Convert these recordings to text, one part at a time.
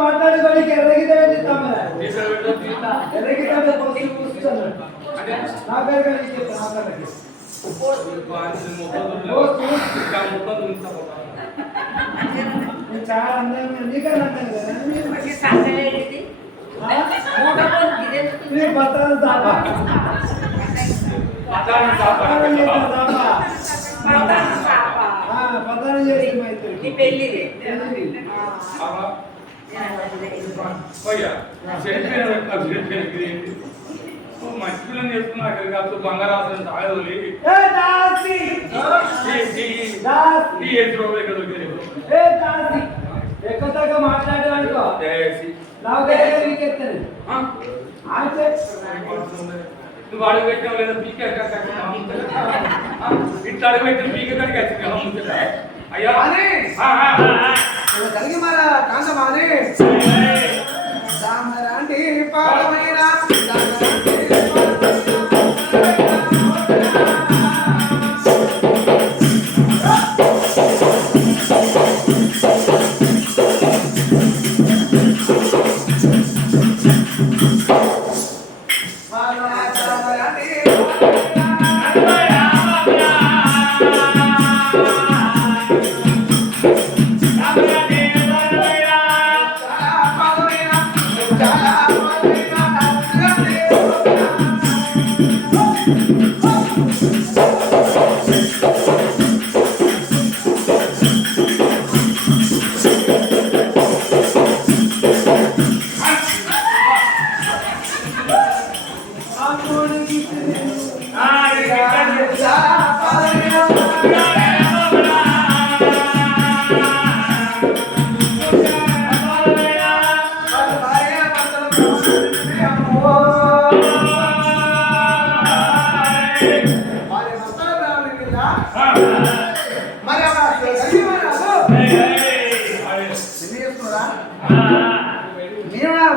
మాట్లాడుకోనికి ఎర్రగితే చాలా అందంగా నీకన్నా పత్రాలు పత్రాలు చేసి పెళ్ళి మంచి పిల్లలు చేసుకున్నా అక్కడికి బంగారాసం తాగలి ఎక్కువ మాట్లాడేవాడుకో నువ్వు అడుగు పెట్టావు లేదా పీకే ఇట్లా అడుగు పెట్టిన పీకే దానికి వచ్చింది అయ్యా కలిగి మన కాంతమాని సామరాంటి పాదమైన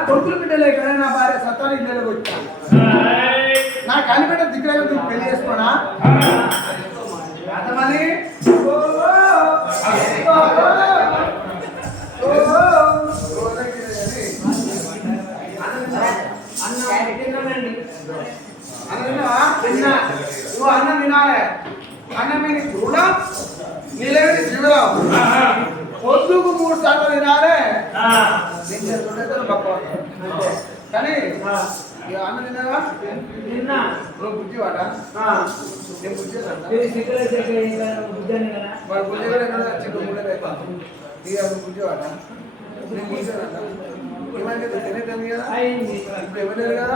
కొడుకులు బిడ్డలే కదా నా భార్య సత్తాలు ఇళ్ళకి వచ్చాను నా కలిపెట్ట దిక్కులేక పెళ్లి చేసుకోనా అంతమని నువ్వు అన్నం తినాలే అన్నం మీద చూడం నీళ్ళని జీవడం పొద్దుకు 3 సార్లు తినాలే కానీ అన్నం తిన్నావా నిన్నా నువ్వు బుజ్జివాట నేను బుజ్జేదంట వాడు బుజ్జివాడు ఎక్కడ చిన్న ముళ్ళ ఇక బుజ్జివాట నేను బుజ్జేదంట ఏమైంది తినేది కదా ఇప్పుడు ఇవ్వలేదు కదా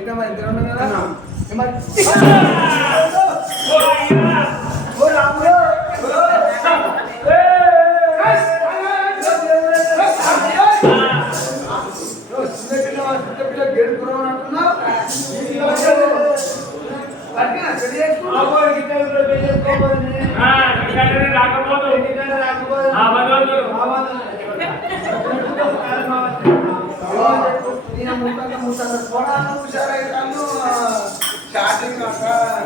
ఇంకా మరి తినడం కదా రాకపోదు ఆ బంధువులు చాటింగ్ అట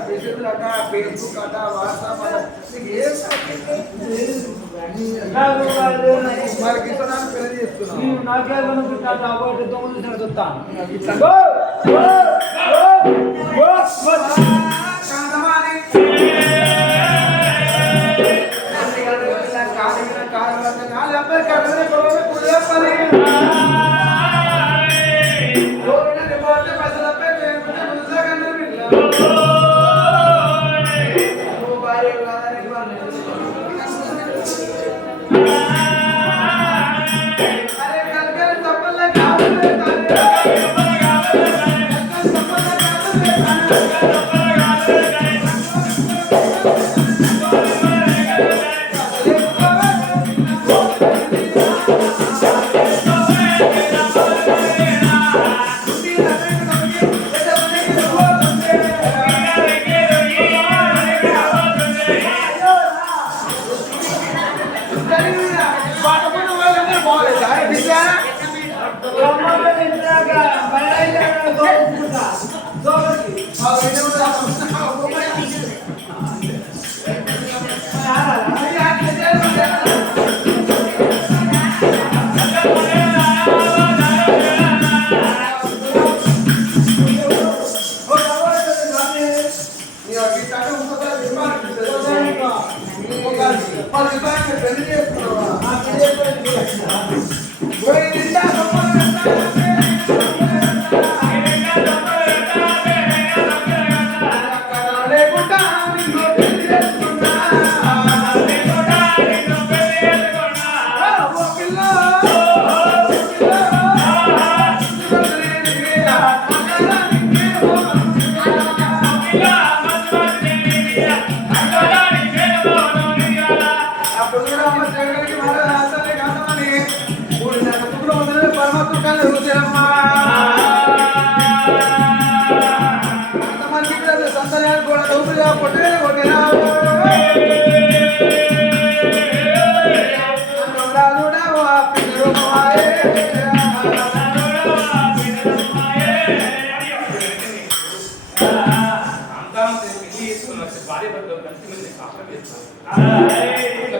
మెసేజ్ అట ఫేస్బుక్ అట వాట్సాప్ అట మరి ఇతరాన్ని పెళ్లి చేస్తున్నాను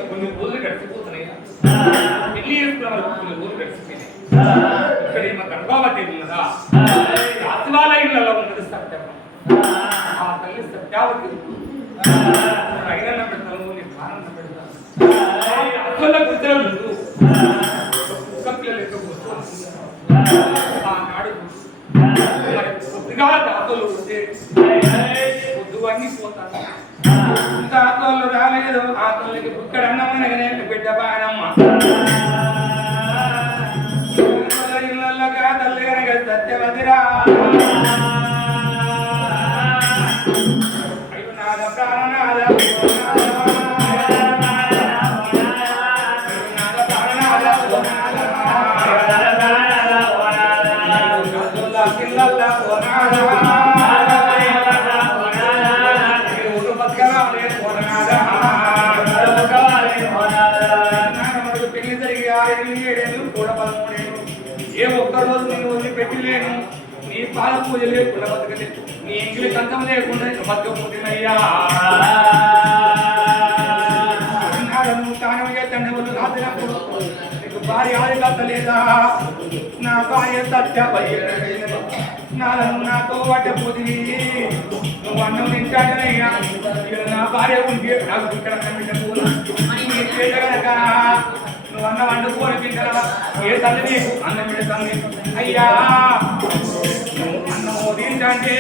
కొన్ని రోజులు గడిచిపోతున్నాయి పెళ్లి చేసుకున్న కొన్ని రోజులు గడిచిపోయినాయి ఇక్కడ ఏమో గర్భవతి ఉన్నదా సచివాలయంలో ఉన్నది సత్యం ఆ తల్లి సత్యావతి అయినా పెడతాను నీ ప్రాణం పెడతాను అసలు కుదరలేదు ఆనాడు మరి కొద్దిగా దాతలు ఉంటే పొద్దు అన్ని పోతాను ఇంకా ఆతోళ్ళు రాలేదు ఆతోళ్ళకి ఇక్కడ అన్నమనగానే బిడ్డ బాణమ్మ ఇళ్ళగా తల్లి కనుక సత్యవతిరా అయ్యో నాద ప్రాణనాద ఏ ఒక్కరోజు నేను వదిలిపెట్టలేను నీ పాల పూజ లేకుండా బతకలేదు నీ ఎంగిలి కంచం లేకుండా బతకపోతున్నాయ్యా తాను తండ్రి వాళ్ళు రాసినప్పుడు నీకు భార్య ఆదిగత లేదా నా భార్య సత్యపయ్య నాతో పట్టపోతుంది నువ్వు అన్నం తింటానయ్యా నా భార్య ఉంటే నాకు ఇక్కడ కనుక నువ్వు అన్నం వండుకోని తింటారా ఏ తల్లి నీకు అన్నం పెడతాను అయ్యా అన్నం తింటే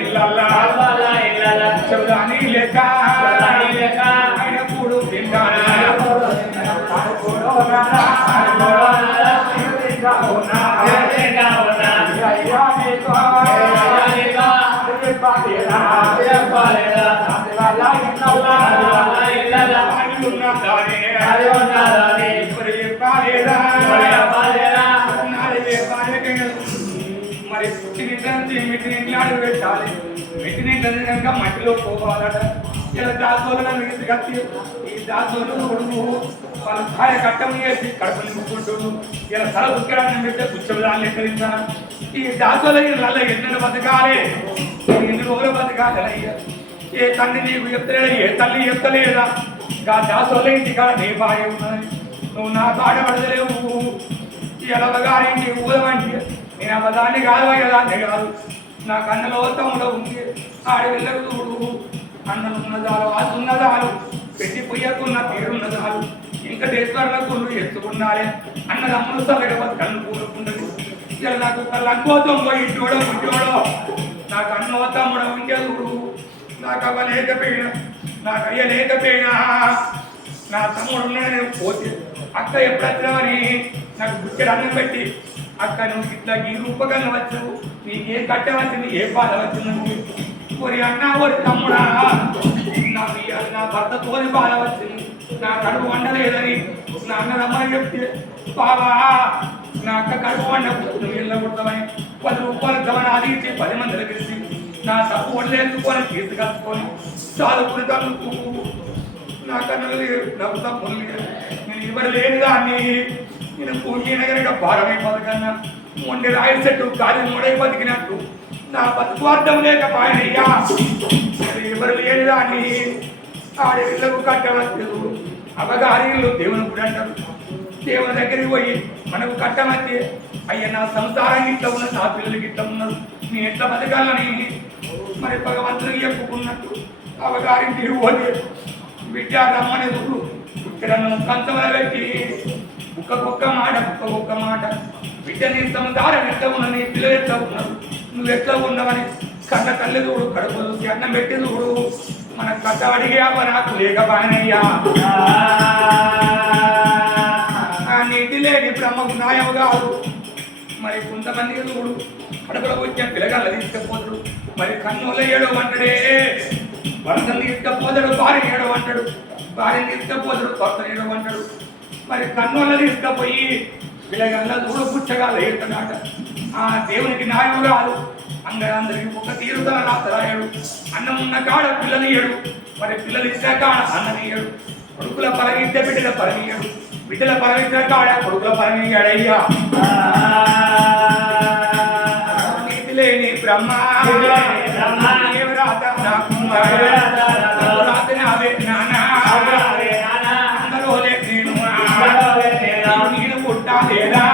ఇళ్ళ చెవుదాని లెక్క ఆయన కూడు పిండ ఉన్నదానే మరి చెప్పాలేదా మరి మిట్టినింటి పెట్టాలి మిట్టినింటి కనుక మట్టిలో పోవాలట ఇలా దాసోళ్ళ మిగతా కత్తి ఈ దాసోళ్ళు కొడుకు వాళ్ళ కాయ కట్టం చేసి కడుపు నింపుకుంటూ ఇలా తల దుఃఖాన్ని పెడితే కూర్చోదాన్ని లెక్కరించాను ఈ దాసోళ్ళ ఇళ్ళ ఎన్నెలు బతకాలి ఎన్ని రోజులు బతకాలి అయ్యా ఏ తండ్రి నీకు చెప్తలేదా ఏ తల్లి చెప్తలేదా ఇంకా దాసోళ్ళ ఇంటికాడ నీ భార్య ఉన్నది నువ్వు నా పాట పడలేవు ఇలా గారింటి ఊదమంటే నేను అమ్మదాన్ని కాదు అయ్యేదాన్ని కాదు నా కన్నులో తమ్ముడు ఉంది ఆడి వెళ్ళకు చూడు అన్నం ఉన్నదాలు అది ఉన్నదాలు పెట్టి పొయ్యకున్న పేరున్నదాలు వెంకటేశ్వరుల గుళ్ళు ఎత్తుకున్నారే అన్నదమ్ములు సగడ కన్ను కూరుకుంటుంది ఇలా నాకు లంకోతంలో ఇంటోడో ఇంటోడో నాకు అన్నో తమ్ముడు ఉంటే చూడు నాకు అవ్వలేకపోయినా నాకు అయ్యలేకపోయినా నా తమ్ముడు నేను పోతే అక్క ఎప్పుడు వచ్చినావని నాకు బుక్కెడు అన్నం పెట్టి అక్క నువ్వు ఇట్లా ఈ రూపకంగా వచ్చు నీకేం కట్టవచ్చింది ఏ బాధ వచ్చింది ఒరి అన్న ఒరి తమ్ముడా నాకు నా భర్తతోని బాధ వచ్చింది నా కడుపు వండలేదని నా అన్నదమ్మని చెప్తే బాబా నా అక్క కడుపు వండకపోతే నువ్వు వెళ్ళకూడతామని 10 రూపాయలు గమన అడిగితే 10 మందిని పిలిచి నా తప్పు వండలేదుకొని తీసుకలుపుకొని చాలుకుని తల్లుకు నా కన్నులు లేవు నాకు తప్పులు లేవు నేను ఎవరు లేని దాన్ని నేను పూజీన కనుక భారమైపోదకన్నా మొండి రాయి చెట్టు గాలి మూడై బతికినట్టు నా బతుకువార్థం లేకపోయినయ్యా ఎవరు లేని దాన్ని ఆడి ఇళ్లకు కట్టవచ్చు అవగారిళ్ళు దేవుని కూడా అంటారు దేవుని దగ్గరికి పోయి మనకు కట్టమంటే అయ్యా నా సంసారం ఇట్లా ఉన్నది నా పిల్లలకి ఇట్లా ఉన్నారు నేను ఎట్లా బతకాలని మరి భగవంతుని చెప్పుకున్నట్టు అవగారింటికి పోతే బిడ్డ రమ్మని ఇక్కడ కంచమల పెట్టి ఒక్క మాట బిడ్డ నీ సంసారం ఎట్లా ఉన్నది నీ పిల్లలు ఎట్లా ఉన్నారు నువ్వు ఎట్లా ఉన్నావని కన్న తల్లి చూడు కడుపు చూసి అన్నం పెట్టి చూడు మన కథ అడిగా నాకు లేకపోయినయ్యా నీటి లేని బ్రహ్మకు న్యాయం కాదు మరి కొంతమంది చూడు కడుపులో వచ్చిన పిల్లగాళ్ళ తీసుకపోతాడు మరి కన్నుల ఏడో అంటాడే భర్తను తీసుకపోతాడు భార్య ఏడో అంటాడు భార్యను తీసుకపోతాడు భర్తను ఏడో అంటాడు మరి కన్నుల తీసుకపోయి పిల్లగాళ్ళ చూడు పుచ్చగా లేస్తాడట ఆ దేవునికి న్యాయం కాదు అందరికి ఒక తీరుదల రాతరాయడు అన్నం ఉన్న కాడ పిల్లనియడు మరి పిల్లలు ఇచ్చే కాడ అన్ననియడు కొడుకుల పరగిస్తే బిడ్డల పరమీయడు బిడ్డల పరమించిన కాడ కొడుకుల పరమీయడయ్యా నీతి లేని బ్రహ్మ అందరూ నేను పుట్టాలేదా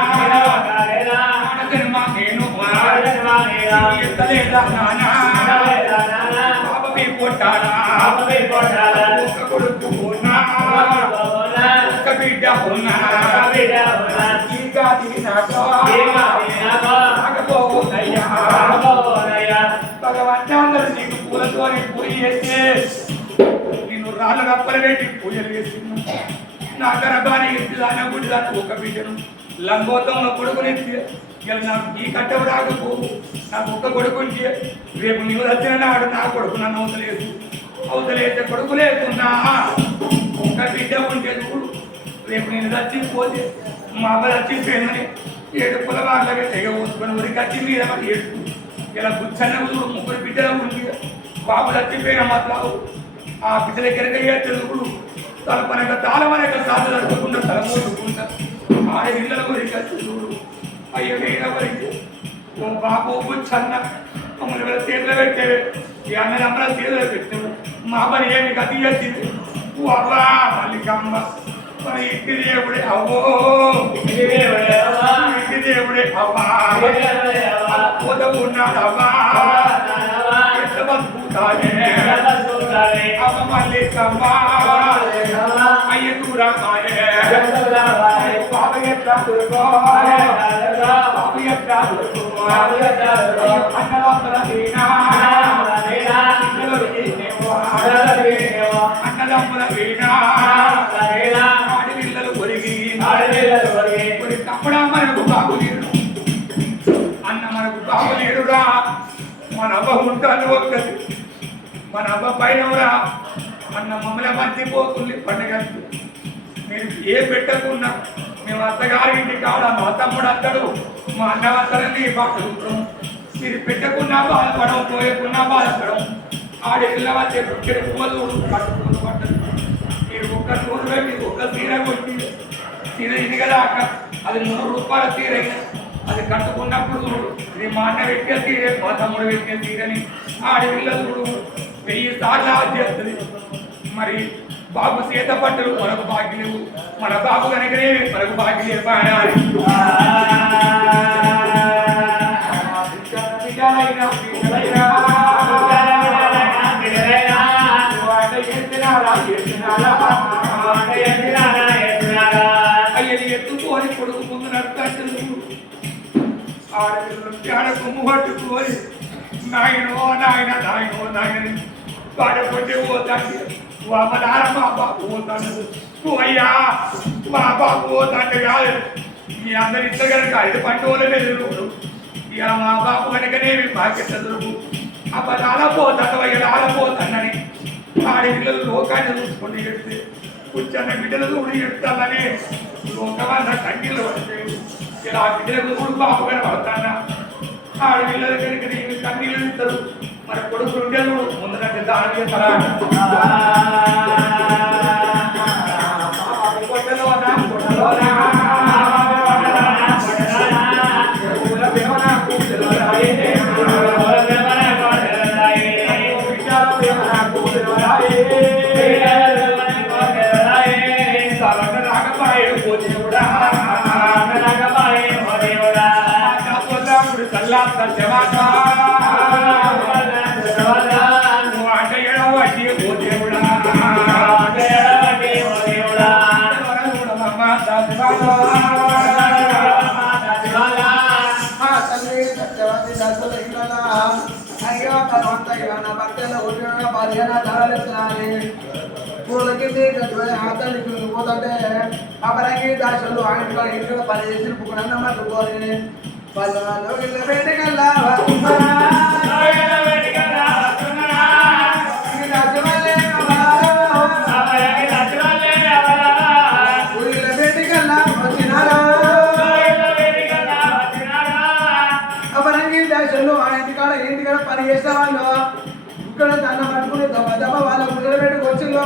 బాబీ కొట్టాలా ఒక కొడుకు ఉన్నా ఒక బిడ్డ ఉన్నా భగవంతుడు నీకు పూలతోని పూజ చేస్తే నేను రాళ్ళ రప్పలు పెట్టి పూజలు చేస్తున్నా నా గర్భాన్ని ఎత్తుదాన గుడిదాన్ని ఒక బిడ్డను లంబోతంలో కొడుకునెత్తి ఇలా నాకు ఈ కట్టవు రాకపోవు నాకు ఒక్క కొడుకుంటే రేపు నీవు వచ్చిన నాడు నా కొడుకు నన్ను అవతలేస్తే కొడుకు లేకున్నా ఒక బిడ్డ ఉంటే చూడు రేపు నేను చచ్చిపోతే మా అమ్మ చచ్చిపోయిందని 7 కులవాళ్ళగా తెగ ఊసుకొని ఊరికి వచ్చి మీద ఏడు ఇలా గుచ్చన్న చూడు 3 బిడ్డలు ఉంది బాబు చచ్చిపోయిన మాత్రం ఆ బిడ్డల దగ్గరగా తెలుగుడు తలపనక తాళమనక సాధన జరగకుండా తలమోసుకుంటా ఆ ఇళ్ళ ఊరికి వచ్చి చూడు అయ్యో వేయవరికి ఓ బాబు గుచ్చన్న మమ్మల్ని వీళ్ళ చేతిలో పెట్టేవి ఈ అన్నదమ్మల చేతిలో పెట్టావు మా అమ్మని ఏమి గతి చేసింది ఓ అవ్వా మల్లికమ్మ మన ఇంటి దేవుడే అవ్వో ఇంటి దేవుడే అవ్వా పోత ఉన్నాడు అవ్వా ఎట్లా బతుకుతానే అమ్మ మల్లికమ్మ అయ్య దూరా బాబ ఎట్లా దొరుకోవాలి బాబు ఎట్లా దొరుకోవాలి అన్నదమ్మల వీణా ఆడపిల్లలు ఒరిగి తప్పుడా మనకు బాగులేడు అన్న మనకు బాగులేడురా మన అవ్వ ఉంటాను ఒక్కది మన అవ్వ పైనరా అన్న మమ్మల్ని మర్చిపోతుంది పండుగ మీరు ఏ పెట్టకున్నా మేము అత్తగారి ఇంటి కాడ మా తమ్ముడు అత్తడు మా అన్న అత్తడని బాగుంటాం మీరు పెట్టకున్నా బాధపడం పోయకున్నా బాధపడం ఆడపిల్ల వచ్చే పుట్టెడు పువ్వులు కట్టుకుని పట్టదు మీరు ఒక్క నూరు మీకు ఒక్క చీర కొట్టి చీర ఇదిగదాక అది ₹100 చీర అది కట్టుకున్నప్పుడు ఇది మా అన్న పెట్టే చీరే మా తమ్ముడు పెట్టే చీరని ఆడపిల్లలు 1000 సార్లు చేస్తుంది మరి బాబు చేత పట్టలు మనకు బాకి లేవు మన బాబు కనుకనే మనకు బాకి లేవు అయ్యని ఎత్తుకోని కొడుకు ముందు నడుతాడు ఆడపిల్లలు తేడ కొమ్ము పట్టుకోని నాయనో నాయన నాయనో నాయనని పాడకొట్టే పోతాడు మా బాబు పోతాడు అయ్యా మా బాబు పోతాడు కాదు మీ అందరి ఇద్దరు కనుక 5 పంటోలు ఎదురు ఇక మా బాబు కనుకనే బాకెట్ట దొరుకు అలా పోతాడు అయ్యా పోతానని ఆడపిల్లలు లోకాన్ని చూసుకొని చెప్తే కూర్చొన్న బిడ్డలు చూడి చెప్తానని లోకమంతా కంటిలో పడతాయి ఇలా బిడ్డలకు కూడా బాబు కానీ పడతానా ఆడపిల్లల కనుక నేను కన్నీళ్ళు ఇస్తారు మన కొడుకు ఉండేది ముందుకంటే దాని చేస్తారా పోతుంటే అపరంగి దాసులు ఆయన ఇంట్లో పని చేసి పుక్కనన్న మట్టుకోని వాళ్ళు పెట్టగల్లా అపరంగి దాసులు ఆయన ఇంటికాడ పని చేసే వాళ్ళు ఇక్కడ దండ పట్టుకుని దెబ్బ దెబ్బ వాళ్ళ ముద్దలు పెట్టుకొచ్చిందో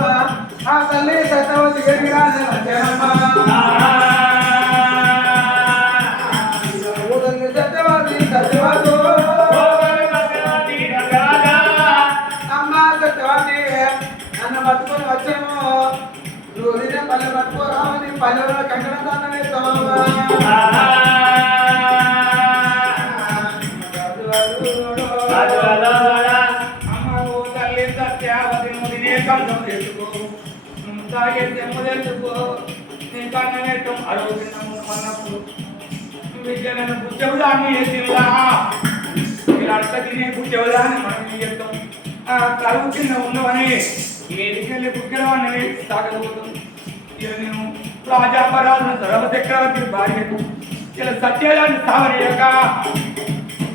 ఆ తల్లి సత్యవతి గడిగా సత్యవతి సత్యవతి అమ్మ సత్యవతి నన్ను పట్టుకొని వచ్చాము రోజునే పల్లె పట్టుకోరా నీ పల్లెలో కంకణం దాన్ని వేస్తావా తాగే తెమ్ము తెలుసుకో నీ కన్ననేటం అడుగుతున్నాము అన్నప్పుడు విద్యలను పుచ్చవుదాన్ని వేసిందా మీరు అర్థ తినే పుచ్చవుదాన్ని మనం చేస్తాం ఆ కరువు కింద ఉండవని మీదికెళ్ళి పుట్టడం అన్నవి సాగబోతుంది ఇక నేను రాజాపరాలను సర్వ చక్రవర్తి భార్యకు ఇలా సత్యాన్ని సావనీయక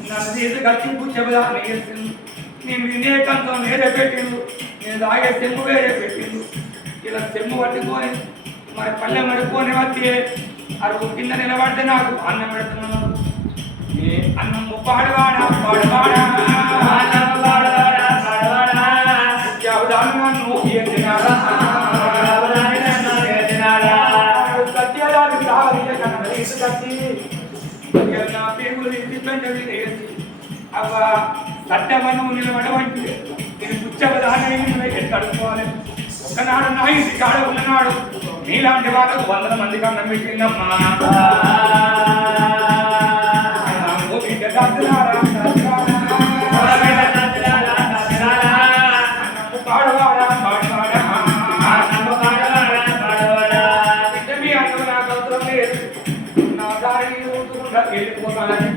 నన్ను తీసి కలిసి పుచ్చవుదాన్ని వేసింది నేను వినేకంతో వేరే పెట్టిండు నేను తాగే తెమ్ము వేరే పెట్టిండు ఇలా చెమ్ము పట్టుకొని మరి పల్లె మడుకొని వచ్చి అరుగు కింద నిలబడితే నాకు అన్నం పెడుతున్నాను అన్నం పాడవాడా పాడవాడా సత్యాలు నా పేగులు ఇంటి అవ్వ సత్యమను నిలబడవంటి నేను పుచ్చబదాన్ని కడుక్కోవాలి ఒకనాడు నా ఇంటి కాడ ఉన్ననాడు నీలాంటి వాళ్ళకు 100 మందికి అన్నం పెట్టిందమ్మా పాడవాడా పాడవాడా మీ అన్నం నాకు అవసరం లేదు నా దారి వెళ్ళిపోతానని